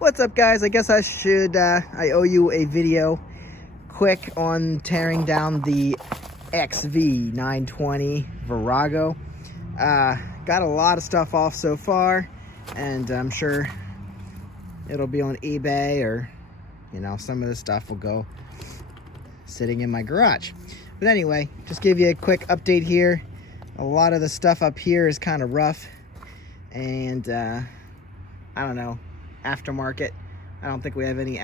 What's up, guys? I guess I should I owe you a video quick on tearing down the XV920 Virago. Got a lot of stuff off so far, and I'm sure it'll be on eBay, or some of the stuff will go sitting in my garage. But anyway, just give you a quick update here. A lot of the stuff up here is kind of rough, and I don't know, aftermarket. I don't think we have any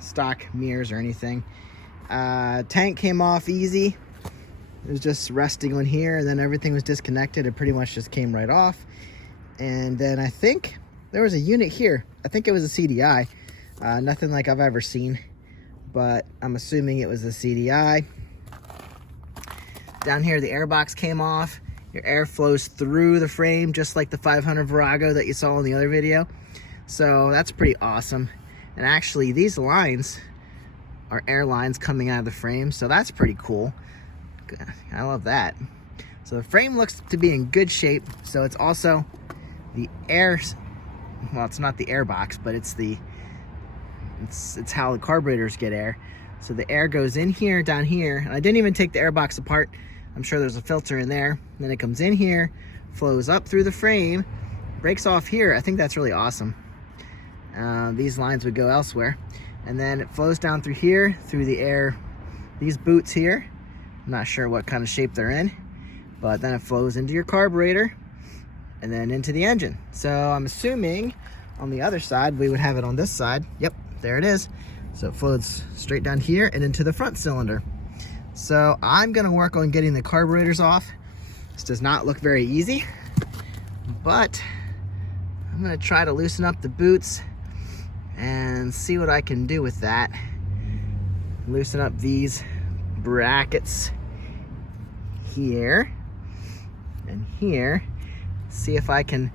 stock mirrors or anything. Tank came off easy. It was just resting on here, and then everything was disconnected. It pretty much just came right off. And then I think there was a unit here. I think it was a CDI. Nothing like I've ever seen, but I'm assuming it was a CDI. Down here, the air box came off. Your air flows through the frame, just like the 500 Virago that you saw in the other video. So that's pretty awesome. And actually, these lines are air lines coming out of the frame, so that's pretty cool. I love that. So the frame looks to be in good shape. So it's also the air, well, it's not the air box, but it's how the carburetors get air. So the air goes in here, down here, and I didn't even take the air box apart. I'm sure there's a filter in there. And then it comes in here, flows up through the frame, breaks off here. I think that's really awesome. These lines would go elsewhere. And then it flows down through here, through the air, these boots here. I'm not sure what kind of shape they're in, but then it flows into your carburetor and then into the engine. So I'm assuming on the other side, we would have it on this side. Yep, there it is. So it flows straight down here and into the front cylinder. So I'm gonna work on getting the carburetors off. This does not look very easy, but I'm gonna try to loosen up the boots and see what I can do with that. Loosen up these brackets here and here. See if I can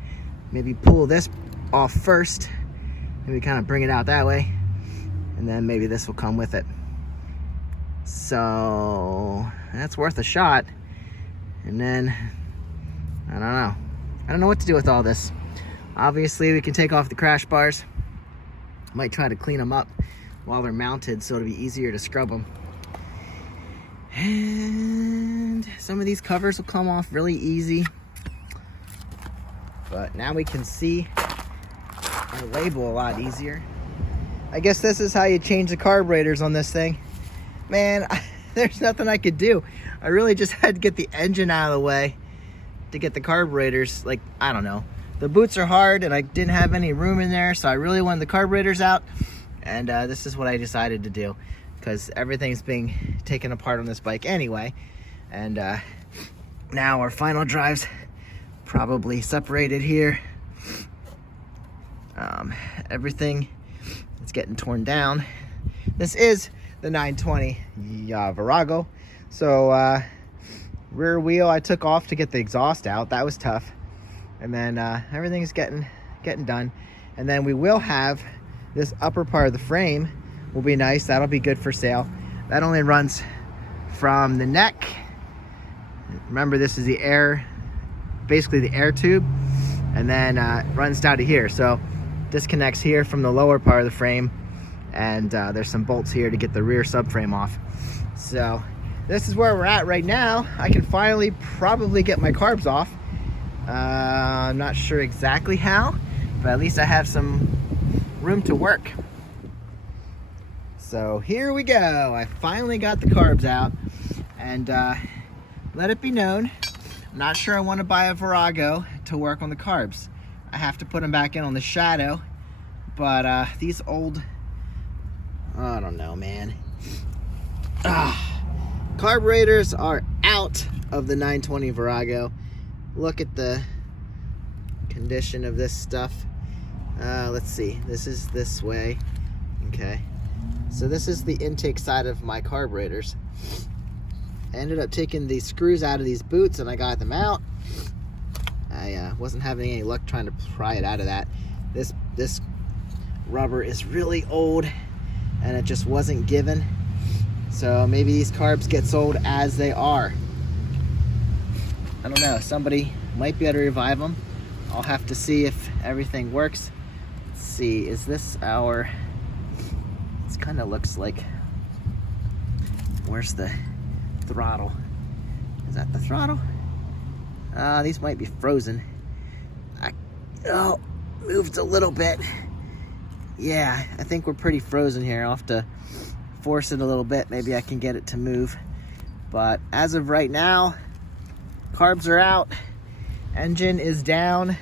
maybe pull this off first. Maybe kind of bring it out that way, and then maybe this will come with it. So that's worth a shot. And then I don't know what to do with all this. Obviously, we can take off the crash bars. Might try to clean them up while they're mounted, so it'll be easier to scrub them. And some of these covers will come off really easy. But now we can see our label a lot easier. I guess this is how you change the carburetors on this thing. Man, there's nothing I could do. I really just had to get the engine out of the way to get the carburetors. Like, I don't know. The boots are hard, and I didn't have any room in there, so I really wanted the carburetors out. And this is what I decided to do, because everything's being taken apart on this bike anyway. And now our final drive's probably separated here. Everything is getting torn down. This is the 920 Virago. So rear wheel I took off to get the exhaust out. That was tough. And then everything's getting done. And then we will have this upper part of the frame will be nice. That'll be good for sale. That only runs from the neck. Remember, this is the air, basically the air tube, and then runs down to here. So disconnects here from the lower part of the frame, and there's some bolts here to get the rear subframe off. So this is where we're at right now. I can finally probably get my carbs off. I'm not sure exactly how, but at least I have some room to work. So here we go. I finally got the carbs out, and let it be known, I'm not sure I want to buy a Virago to work on the carbs. I have to put them back in on the shadow, but these old, I don't know, man. Carburetors are out of the 920 Virago. Look at the condition of this stuff. Let's see, this is this way. Okay, so this is the intake side of my carburetors. I ended up taking these screws out of these boots, and I got them out. I wasn't having any luck trying to pry it out of that. This rubber is really old, and it just wasn't given. So maybe these carbs get sold as they are. I don't know, somebody might be able to revive them. I'll have to see if everything works. Let's see, is this our, it kind of looks like, where's the throttle? Is that the throttle? These might be frozen. Oh, moved a little bit. Yeah, I think we're pretty frozen here. I'll have to force it a little bit. Maybe I can get it to move. But as of right now, carbs are out, engine is down,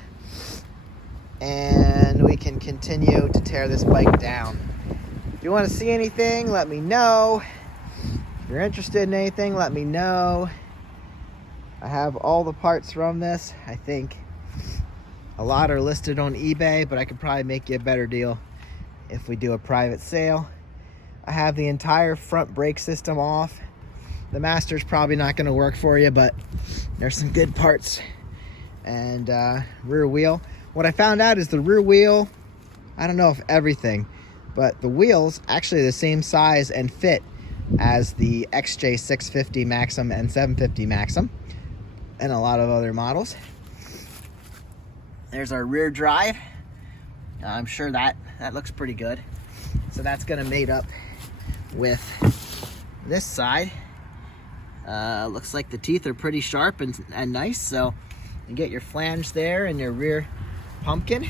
and we can continue to tear this bike down. If you want to see anything, let me know. If you're interested in anything, let me know. I have all the parts from this. I think a lot are listed on eBay, but I could probably make you a better deal if we do a private sale. I have the entire front brake system off. The master's probably not going to work for you, but there's some good parts. And rear wheel. What I found out is the rear wheel, I don't know if everything, but the wheels actually the same size and fit as the XJ650 Maxim and 750 Maxim and a lot of other models. There's our rear drive. I'm sure that looks pretty good. So that's going to mate up with this side. Looks like the teeth are pretty sharp and nice. So you get your flange there and your rear pumpkin.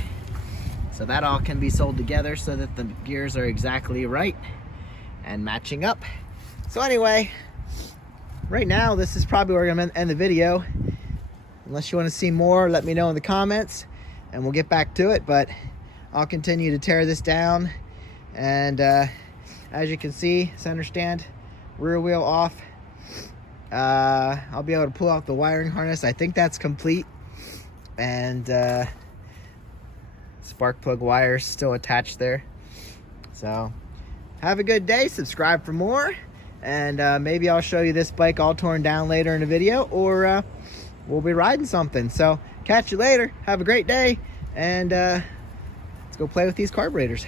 So that all can be sold together so that the gears are exactly right and matching up. So anyway, right now this is probably where we're going to end the video. Unless you want to see more, let me know in the comments and we'll get back to it. But I'll continue to tear this down. And as you can see, center stand, rear wheel off. I'll be able to pull out the wiring harness. I think that's complete. And spark plug wires still attached there. So have a good day. Subscribe for more. And maybe I'll show you this bike all torn down later in the video, or we'll be riding something. So catch you later. Have a great day. And let's go play with these carburetors.